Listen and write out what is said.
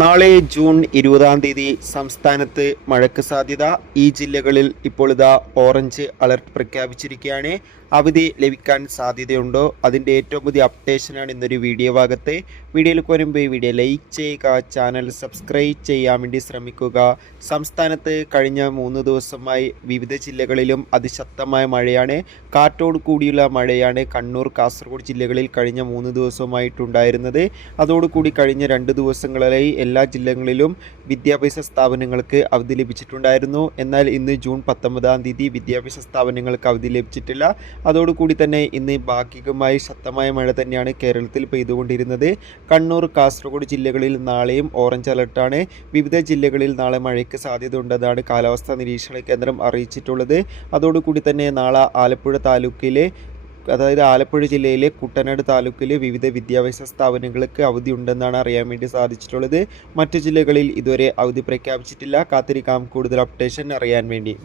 നാളെ ജൂൺ 20-ാം തീയതി സംസ്ഥാനത്ത് മഴയ്ക്ക് സാധ്യത. ഈ ജില്ലകളിൽ ഇപ്പോൾ ഓറഞ്ച് അലർട്ട് പ്രഖ്യാപിച്ചിരിക്കുകയാണ്. അവധി ലഭിക്കാൻ സാധ്യതയുണ്ടോ? അതിൻ്റെ ഏറ്റവും പുതിയ അപ്ഡേഷനാണ് ഇന്നൊരു വീഡിയോ ഭാഗത്ത്. വീഡിയോയിലേക്ക് വരുമ്പോൾ ഈ വീഡിയോ ലൈക്ക് ചെയ്യുക, ചാനൽ സബ്സ്ക്രൈബ് ചെയ്യാൻ വേണ്ടി ശ്രമിക്കുക. സംസ്ഥാനത്ത് കഴിഞ്ഞ 3 ദിവസമായി വിവിധ ജില്ലകളിലും അതിശക്തമായ മഴയാണ്, കാറ്റോട് കൂടിയുള്ള മഴയാണ് കണ്ണൂർ, കാസർഗോഡ് ജില്ലകളിൽ കഴിഞ്ഞ 3 ദിവസമായിട്ടുണ്ടായിരുന്നത്. അതോടുകൂടി കഴിഞ്ഞ 2 ദിവസങ്ങളിലായി എല്ലാ ജില്ലകളിലും വിദ്യാഭ്യാസ സ്ഥാപനങ്ങൾക്ക് അവധി ലഭിച്ചിട്ടുണ്ടായിരുന്നു. എന്നാൽ ഇന്ന് ജൂൺ 19-ാം തീയതി വിദ്യാഭ്യാസ സ്ഥാപനങ്ങൾക്ക് അവധി ലഭിച്ചിട്ടില്ല. അതോടുകൂടി തന്നെ ഇന്ന് ഭാഗികമായി ശക്തമായ മഴ തന്നെയാണ് കേരളത്തിൽ പെയ്തുകൊണ്ടിരുന്നത്. കണ്ണൂർ, കാസർഗോഡ് ജില്ലകളിൽ നാളെയും ഓറഞ്ച് അലർട്ടാണ്. വിവിധ ജില്ലകളിൽ നാളെ മഴയ്ക്ക് സാധ്യതയുണ്ടെന്നാണ് കാലാവസ്ഥാ നിരീക്ഷണ കേന്ദ്രം അറിയിച്ചിട്ടുള്ളത്. അതോടുകൂടി തന്നെ നാളെ ആലപ്പുഴ താലൂക്കിലെ ആലപ്പുഴ ജില്ലയിലെ കുട്ടനാട് താലൂക്കിലെ വിവിധ വിദ്യാഭ്യാസ സ്ഥാപനങ്ങൾക്ക് അവധി ഉണ്ടെന്നാണ് അറിയാൻ വേണ്ടി സാധിച്ചിട്ടുള്ളത്. മറ്റു ജില്ലകളിൽ ഇതുവരെ അവധി പ്രഖ്യാപിച്ചിട്ടില്ല. കാത്തിരിക്കാം കൂടുതൽ അപ്ഡേഷൻ അറിയാൻ വേണ്ടി.